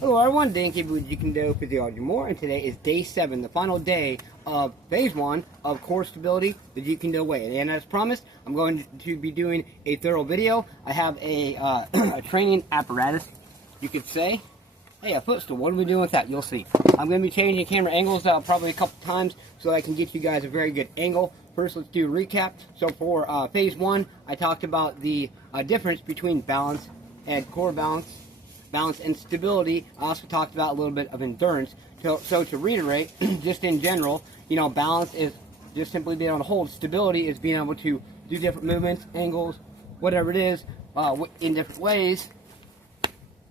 Hello everyone, Dan K with Jeet Kune Physiology More, and today is day 7, the final day of phase 1 of core stability, the Jeet Kune way. And as promised, I'm going to be doing a thorough video. I have a, a training apparatus, you could say. Hey, a footstool, what are we doing with that? You'll see. I'm going to be changing camera angles probably a couple times so that I can get you guys a very good angle. First, let's do a recap. So for phase 1, I talked about the difference between balance and core balance and stability. I also talked about a little bit of endurance. So to reiterate, just in general, you know, balance is just simply being able to hold. Stability is being able to do different movements, angles, whatever it is, in different ways.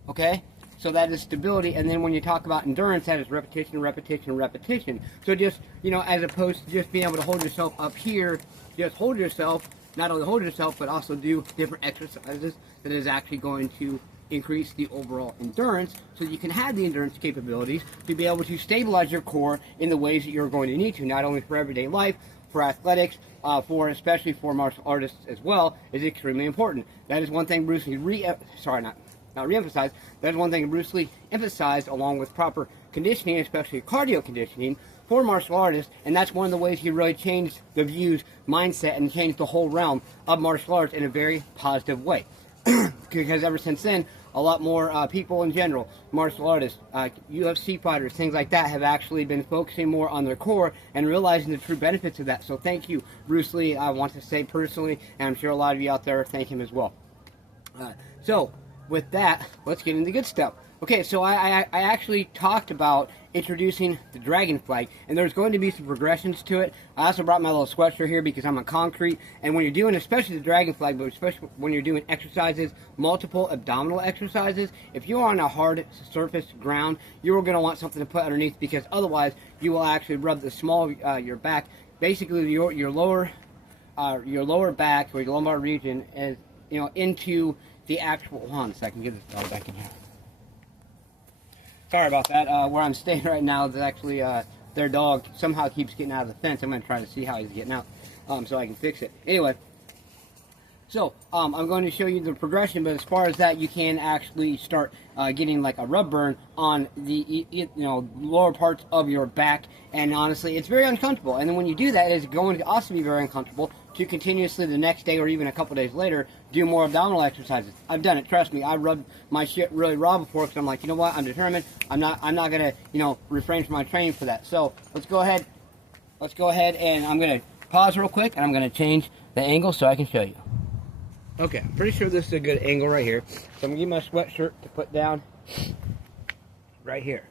Okay? So that is stability. And then when you talk about endurance, that is repetition, repetition, repetition. So just, you know, as opposed to just being able to hold yourself up here, just hold yourself, not only hold yourself, but also do different exercises that is actually going to increase the overall endurance, so you can have the endurance capabilities to be able to stabilize your core in the ways that you're going to need to, not only for everyday life, for athletics, especially for martial artists as well, is extremely important. That is one thing Bruce Lee not re-emphasized. That is one thing Bruce Lee emphasized, along with proper conditioning, especially cardio conditioning for martial artists, and that's one of the ways he really changed the views, mindset, and changed the whole realm of martial arts in a very positive way. Because ever since then, a lot more people in general, martial artists, UFC fighters, things like that, have actually been focusing more on their core and realizing the true benefits of that. So thank you, Bruce Lee. I want to say personally, and I'm sure a lot of you out there thank him as well. So with that, let's get into the good stuff. Okay, so I actually talked about introducing the dragon flag, and there's going to be some progressions to it. I also brought my little sweatshirt here because I'm on concrete, and when you're doing, especially the dragon flag, but especially when you're doing exercises, multiple abdominal exercises, if you're on a hard surface ground, you're going to want something to put underneath, because otherwise you will actually rub the small of your back, basically your lower back, or your lumbar region, as you know, into the actual. Hold on a second, get this dog back in here. Sorry about that. Where I'm staying right now is actually their dog somehow keeps getting out of the fence. I'm going to try to see how he's getting out so I can fix it. Anyway, so I'm going to show you the progression, but as far as that, you can actually start getting like a rub burn on the lower parts of your back, and honestly, it's very uncomfortable. And then when you do that, it's going to also be very uncomfortable to continuously the next day or even a couple days later do more abdominal exercises. I've done it, trust me. I rubbed my shit really raw before because I'm like, you know what, I'm determined. I'm not gonna, refrain from my training for that. So let's go ahead and I'm gonna pause real quick, and I'm gonna change the angle so I can show you. Okay, I'm pretty sure this is a good angle right here. So I'm gonna give my sweatshirt to put down right here.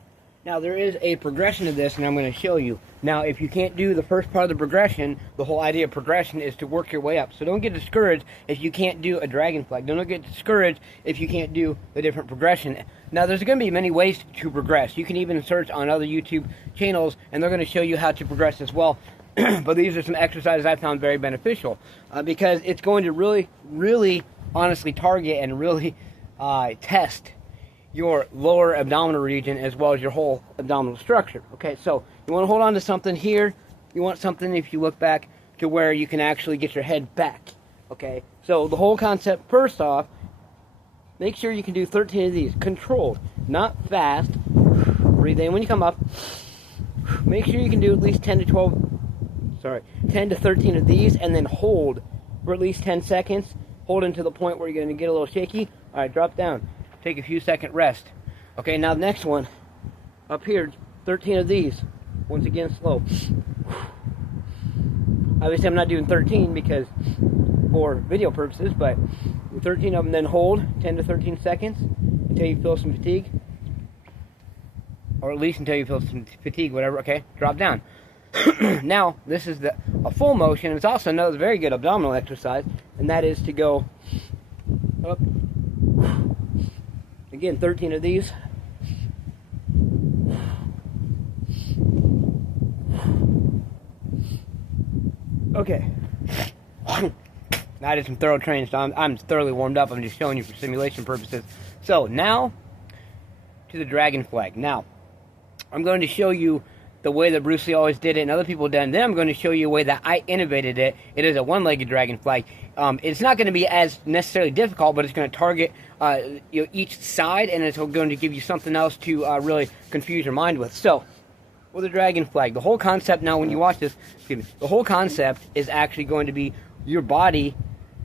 Now there is a progression to this, and I'm going to show you. Now if you can't do the first part of the progression, the whole idea of progression is to work your way up. So don't get discouraged if you can't do a dragon flag. Don't get discouraged if you can't do the different progression. Now there's going to be many ways to progress. You can even search on other YouTube channels, and they're going to show you how to progress as well. But these are some exercises I found very beneficial because it's going to really, really honestly target and really test your lower abdominal region as well as your whole abdominal structure. Okay, so you want to hold on to something here. You want something, if you look back, to where you can actually get your head back. Okay, so the whole concept, first off, make sure you can do 13 of these, controlled, not fast. Breathe in when you come up. Make sure you can do at least 10 to 13 of these, and then hold for at least 10 seconds. Hold until the point where you're going to get a little shaky. All right, drop down. Take a few second rest. Okay, now the next one, up here, 13 of these. Once again, slow. Obviously, I'm not doing 13 because for video purposes, but 13 of them, then hold 10 to 13 seconds until you feel some fatigue. Or at least until you feel some fatigue, whatever, okay? Drop down. Now, this is a full motion. It's also another very good abdominal exercise, and that is to go up. Again, 13 of these. Okay. Now I did some thorough training, so I'm thoroughly warmed up. I'm just showing you for simulation purposes. So now to the dragon flag. Now I'm going to show you the way that Bruce Lee always did it and other people did it. And then I'm going to show you a way that I innovated it. It is a one-legged dragon flag. It's not going to be as necessarily difficult, but it's going to target each side, and it's going to give you something else to really confuse your mind with. So, with a dragon flag, the whole concept now when you watch this, excuse me, the whole concept is actually going to be your body.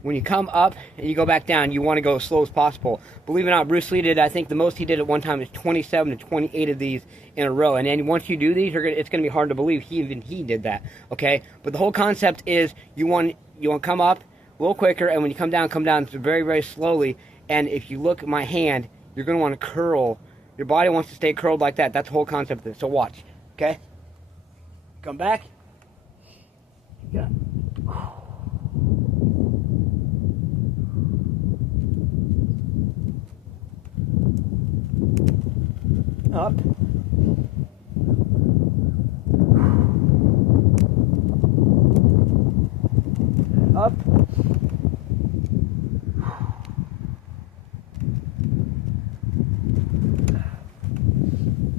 When you come up and you go back down, you want to go as slow as possible. Believe it or not, Bruce Lee did, I think the most he did at one time is 27 to 28 of these in a row. And then once you do these, it's going to be hard to believe he did that, okay? But the whole concept is you want to come up a little quicker, and when you come down very, very slowly. And if you look at my hand, you're going to want to curl. Your body wants to stay curled like that. That's the whole concept of this. So watch, okay? Come back. Yeah. Up. Up.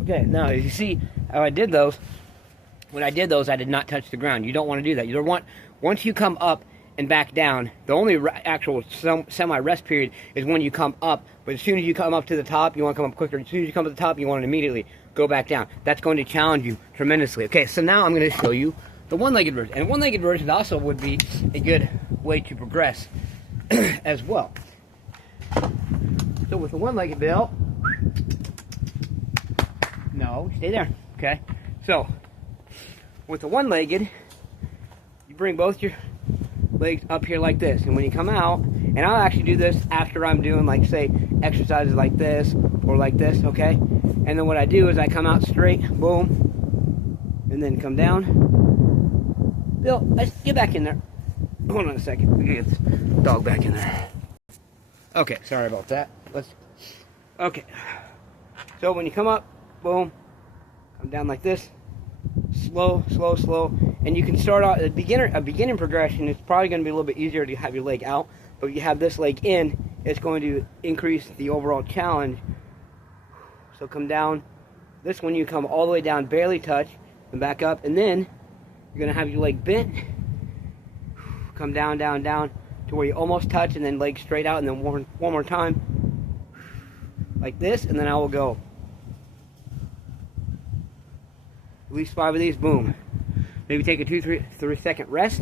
Okay, now as you see how I did those, when I did those, I did not touch the ground. You don't want to do that. You don't want, once you come up and back down, the only actual semi-rest period is when you come up. But as soon as you come up to the top, you want to come up quicker. As soon as you come to the top, you want to immediately go back down. That's going to challenge you tremendously. Okay, so now I'm going to show you the one-legged version. And one-legged version also would be a good way to progress as well. So with the one-legged bill, no, stay there, okay? So, with the one-legged, you bring both your legs up here like this, and when you come out, and I'll actually do this after I'm doing, like, say, exercises like this, or like this, okay? And then what I do is I come out straight, boom, and then come down. Bill, let's get back in there. Hold on a second, let me get this dog back in there. Okay, sorry about that. Okay. So when you come up, boom, come down like this, slow, slow, slow, and you can start out a beginning progression. It's probably going to be a little bit easier to have your leg out, but if you have this leg in, it's going to increase the overall challenge. So come down. This one you come all the way down, barely touch, and back up, and then you're going to have your leg bent, come down, down, down, to where you almost touch, and then leg straight out, and then one more time, like this, and then I will go. At least 5 of these, boom. Maybe take a 2-3 second rest,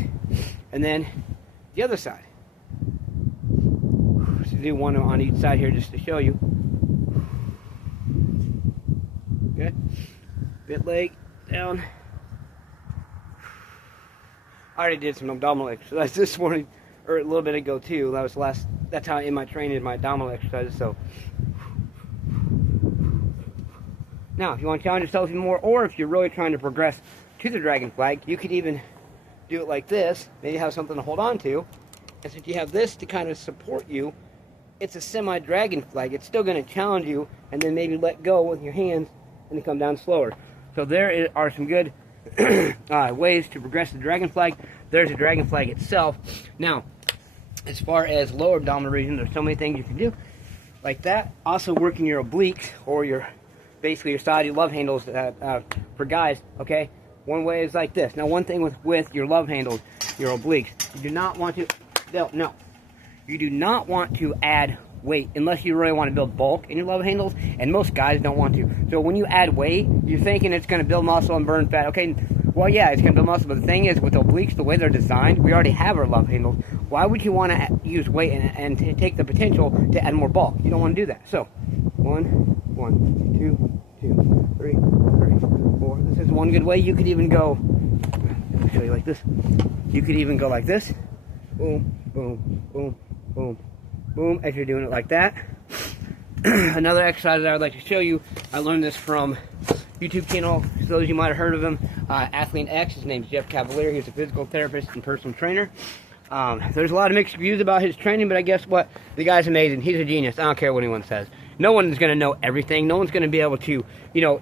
and then the other side. So do one on each side here just to show you. Okay, bent leg down. I already did some abdominal exercises this morning, or a little bit ago too. That was the last. That's how in my training, my abdominal exercises. So. Now, if you want to challenge yourself even more, or if you're really trying to progress to the dragon flag, you could even do it like this. Maybe have something to hold on to. And since you have this to kind of support you, it's a semi-dragon flag. It's still going to challenge you, and then maybe let go with your hands and then come down slower. So there are some good ways to progress the dragon flag. There's a dragon flag itself. Now, as far as lower abdominal region, there's so many things you can do like that. Also working your obliques, or your basically your side, your love handles for guys, okay? One way is like this. Now, one thing with your love handles, your obliques, you do not want to, no, you do not want to add weight unless you really want to build bulk in your love handles, and most guys don't want to. So when you add weight, you're thinking it's going to build muscle and burn fat. Okay, well, yeah, it's going to build muscle, but the thing is, with obliques, the way they're designed, we already have our love handles. Why would you want to use weight and take the potential to add more bulk? You don't want to do that. So, 1, 2, 2, 3, 4. This is one good way. You could even go, I'll show you like this. You could even go like this. Boom, boom, boom, boom, boom, as you're doing it like that. Another exercise that I would like to show you, I learned this from YouTube channel. So those of you might have heard of him, Athlete X. His name's Jeff Cavalier. He's a physical therapist and personal trainer. There's a lot of mixed reviews about his training, but I guess what? The guy's amazing. He's a genius. I don't care what anyone says. No one's going to know everything. No one's going to be able to,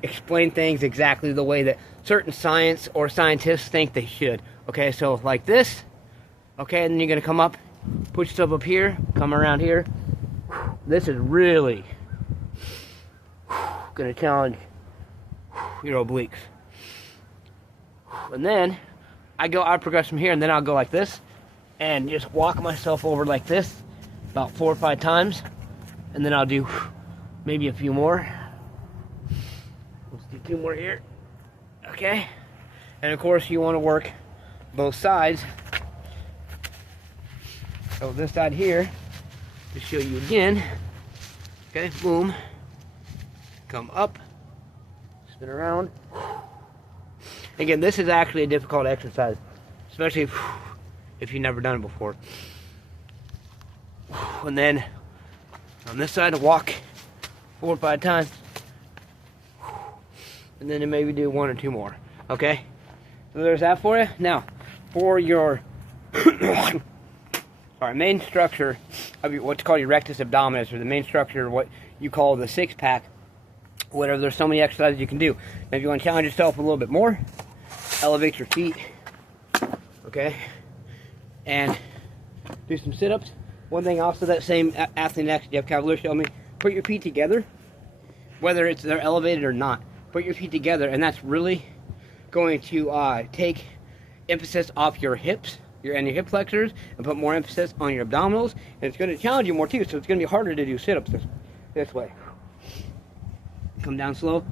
explain things exactly the way that certain science or scientists think they should. Okay, so like this. Okay, and then you're going to come up, put yourself up here, come around here. This is really going to challenge your obliques. And then I progress from here, and then I'll go like this and just walk myself over like this about 4 or 5 times, and then I'll do maybe a few more. Let's do 2 more here. Okay. And of course you want to work both sides. So this side here, to show you again. Okay, boom. Come up, spin around. Again, this is actually a difficult exercise, especially if you've never done it before. And then on this side, walk 4 or 5 times. And then maybe do 1 or 2 more. Okay? So there's that for you. Now, for your main structure of your, what's called your rectus abdominis, or the main structure of what you call the 6-pack, whatever, there's so many exercises you can do. Now, if you want to challenge yourself a little bit more, elevate your feet, okay, and do some sit-ups. One thing also, that same athlete next, Jeff Cavalier showed me, put your feet together, whether they're elevated or not. Put your feet together, and that's really going to take emphasis off your hips, your hip flexors, and put more emphasis on your abdominals, and it's going to challenge you more too, so it's going to be harder to do sit-ups this way. Come down slow.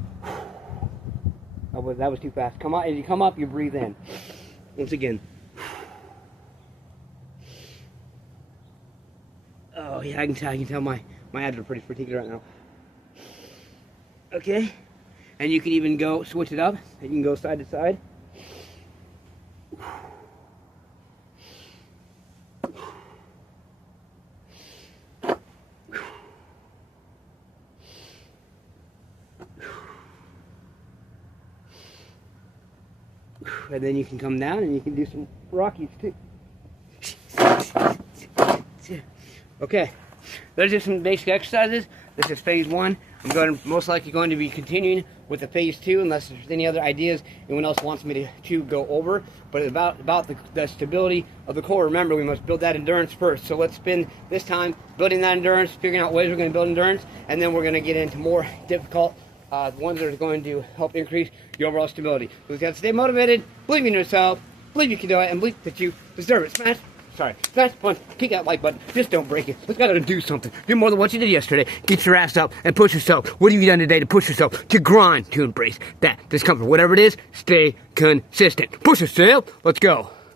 That was too fast. Come up. As you come up, you breathe in. Once again. Oh yeah, I can tell my abs are pretty fatigued right now. Okay, and you can even go switch it up. You can go side to side. And then you can come down and you can do some Rockies too. Okay, those are some basic exercises. This is phase 1. I'm most likely going to be continuing with the phase 2 unless there's any other ideas anyone else wants me to go over. But about the stability of the core. Remember, we must build that endurance first. So let's spend this time building that endurance, figuring out ways we're going to build endurance, and then we're going to get into more difficult ones that are going to help increase your overall stability. So we've got to stay motivated, believe in yourself, believe you can do it, and believe that you deserve it. Smash, punch, kick that like button. Just don't break it. Let's gotta do something. Do more than what you did yesterday. Get your ass up and push yourself. What have you done today to push yourself? To grind, to embrace that discomfort. Whatever it is, stay consistent. Push yourself. Let's go.